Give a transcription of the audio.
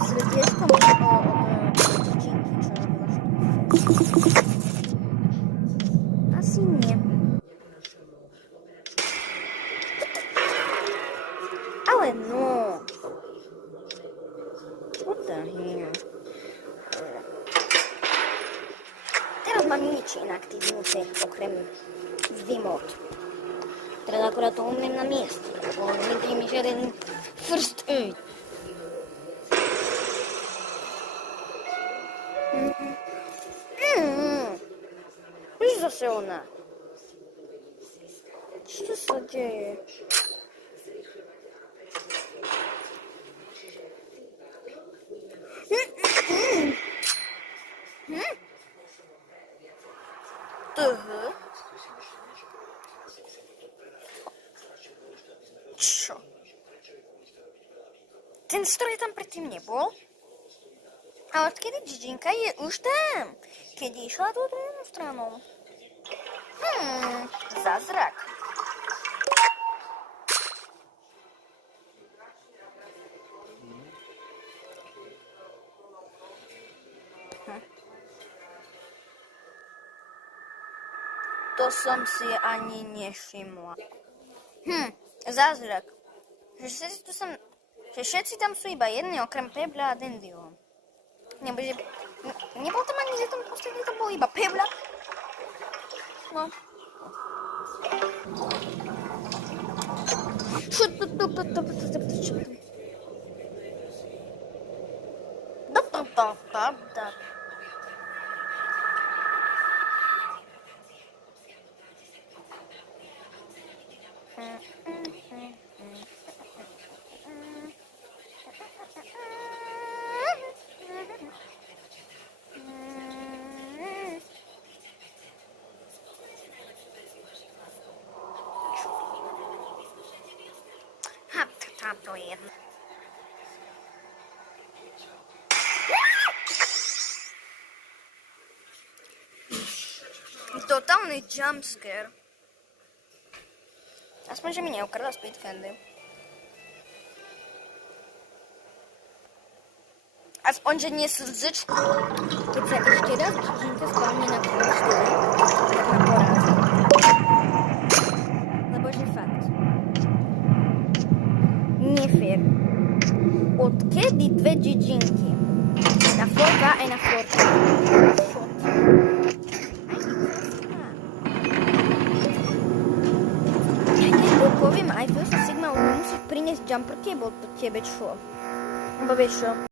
srdiečkom od Činky, čo robila všetko. Asi nie. Ale no. What the hell? Teraz mám nič inak tým okrem vymot. Teraz akorát to umiem na mieste, lebo nikdy mi žiaden first aid. Už zase ona. Čo sa deje? Čo? Ten stroj tam predtým nebol? A odkedy Džinka je už tam? Keď išla tú druhou stranou. Zázrak. To som si ani nevšimla. Zázrak. Že všetci tam sú iba jedni, okrem Pebla a Dandyho. Nebol tam ani, že tam posledný to bol iba Pebla. No. Tam to je jedno. Totálny jumpscare. Aspoň, že mi neukradla Speed Candy. Aspoň, že nie srdcečku. Keď sa ešte raz Džinka spomne na kúštovi, tak ma porazí. Lebo že fakt. Nefér. Odkedy dve Džinky? Na floor 2 aj na floor 3. Poviem, aj First Signal musíš priniesť jumper cable po tebe, čo? Lebo vieš čo?